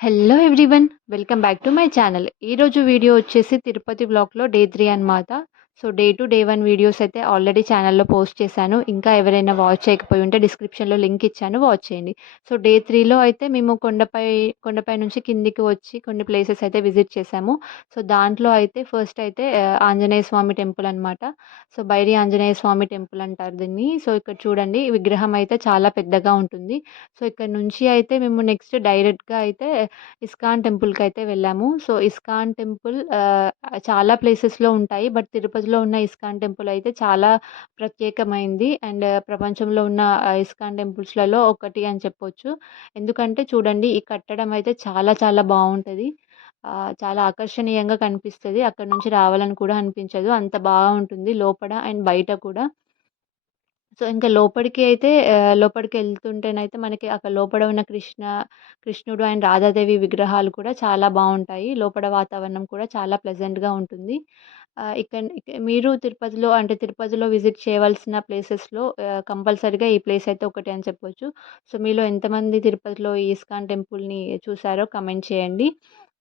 Hello everyone. Welcome back to my channel. ఈరోజు video వచ్చేసి తిరుపతి వ్లాగ్‌లో డే 3 అనమాట. సో, డే 2, డే 1 వీడియోస్ అయితే ఆల్రెడీ ఛానల్‌లో పోస్ట్ చేశాను. ఇంకా ఎవరైనా వాచ్ చేయకపోయి ఉంటే డిస్క్రిప్షన్‌లో లింక్ ఇచ్చాను, వాచ్ చేయండి. సో, డే 3లో అయితే మేము కొండపై నుంచి కిందికి వచ్చి కొన్ని ప్లేసెస్ అయితే విజిట్ చేశాము. సో, దాంట్లో అయితే ఫస్ట్ అయితే ఆంజనేయ స్వామి టెంపుల్ అనమాట. సో, బైరి ఆంజనేయ స్వామి టెంపుల్ అంటారు దీన్ని. సో, ఇక్కడ చూడండి విగ్రహం అయితే చాలా పెద్దగా ఉంటుంది. సో, ఇక్కడ నుంచి అయితే మేము నెక్స్ట్ డైరెక్ట్‌గా అయితే ఇస్కాన్ టెంపుల్‌కైతే వెళ్ళాము. సో, ఇస్కాన్ టెంపుల్ చాలా ప్లేసెస్‌లో ఉంటాయి. బట్ తిరుపతిలో ఉన్న ఇస్కాన్ టెంపుల్ అయితే చాలా ప్రత్యేకమైంది. అండ్ ప్రపంచంలో ఉన్న ఇస్కాన్ టెంపుల్స్‌లలో ఒకటి అని చెప్పొచ్చు. ఎందుకంటే చూడండి ఈ కట్టడం అయితే చాలా చాలా బావుంటది. చాలా ఆకర్షణీయంగా కనిపిస్తది. అక్కడి నుంచి రావాలని కూడా అనిపించదు. అంత బావుంటుంది లోపల అండ్ బయట కూడా. సో, ఇంకా లోపలికి అయితే లోపలికెళ్తుంటేనైతే మనకి అక్కడ లోపల ఉన్న కృష్ణుడు అండ్ రాధాదేవి విగ్రహాలు కూడా చాలా బావుంటాయి. లోపల వాతావరణం కూడా చాలా ప్లెజెంట్‌గా ఉంటుంది. మీరు తిరుపతిలో అంటే తిరుపతిలో విజిట్ చేయవలసిన ప్లేసెస్‌లో కంపల్సరీగా ఈ ప్లేస్ అయితే ఒకటి అని చెప్పొచ్చు. సో, మీలో ఎంతమంది తిరుపతిలో ఈ ఇస్కాన్ టెంపుల్‌ని చూసారో కామెంట్ చేయండి.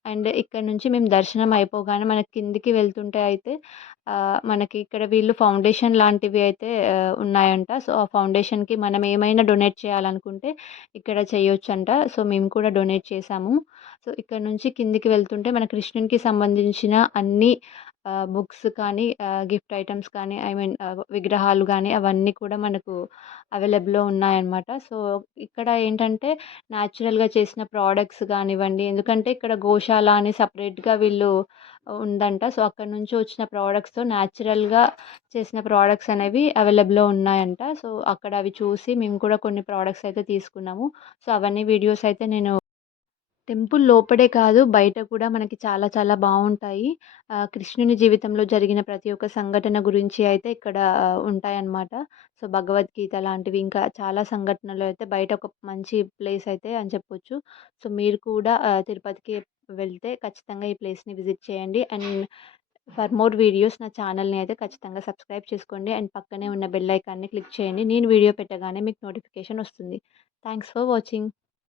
అండ్ ఇక్కడ నుంచి మేము దర్శనం అయిపోగానే మనకి కిందికి వెళ్తుంటే అయితే మనకి ఇక్కడ వీళ్ళు ఫౌండేషన్ లాంటివి అయితే ఉన్నాయంట. సో, ఆ ఫౌండేషన్‌కి మనం ఏమైనా డొనేట్ చేయాలనుకుంటే ఇక్కడ చేయొచ్చంట. సో, మేము కూడా డొనేట్ చేశాము. సో, ఇక్కడ నుంచి కిందికి వెళ్తుంటే మన కృష్ణునికి సంబంధించిన అన్ని బుక్స్ కానీ, గిఫ్ట్ ఐటెమ్స్ కానీ, ఐ మీన్ విగ్రహాలు గానీ అవన్నీ కూడా మనకు అవైలబుల్‌లో ఉన్నాయన్నమాట. సో, ఇక్కడ ఏంటంటే న్యాచురల్‌గా చేసిన ప్రొడక్ట్స్ గానివ్వండి, ఎందుకంటే ఇక్కడ గోశాల అని సెపరేట్‌గా వీళ్ళు ఉందంట. సో, అక్కడి నుంచి వచ్చిన ప్రొడక్ట్స్‌తో న్యాచురల్‌గా చేసిన ప్రొడక్ట్స్ అనేవి అవైలబుల్‌లో ఉన్నాయంట. సో, అక్కడ అవి చూసి మేము కూడా కొన్ని ప్రొడక్ట్స్ అయితే తీసుకున్నాము. సో, అవన్నీ వీడియోస్ అయితే నేను టెంపుల్ లోపడే కాదు, బయట కూడా మనకి చాలా చాలా బావుంటాయి. కృష్ణుని జీవితంలో జరిగిన ప్రతి ఒక్క సంఘటన గురించి అయితే ఇక్కడ ఉంటాయన్నమాట. సో, భగవద్గీత లాంటివి ఇంకా చాలా సంఘటనలు అయితే బయట ఒక మంచి ప్లేస్ అయితే అని చెప్పొచ్చు. సో, మీరు కూడా తిరుపతికి వెళ్తే ఖచ్చితంగా ఈ ప్లేస్‌ని విజిట్ చేయండి. అండ్ ఫర్ మోర్ వీడియోస్ నా ఛానల్‌ని అయితే ఖచ్చితంగా సబ్స్క్రైబ్ చేసుకోండి. అండ్ పక్కనే ఉన్న బెల్ ఐకాన్‌ని క్లిక్ చేయండి. నేను వీడియో పెట్టగానే మీకు నోటిఫికేషన్ వస్తుంది. Thanks for watching.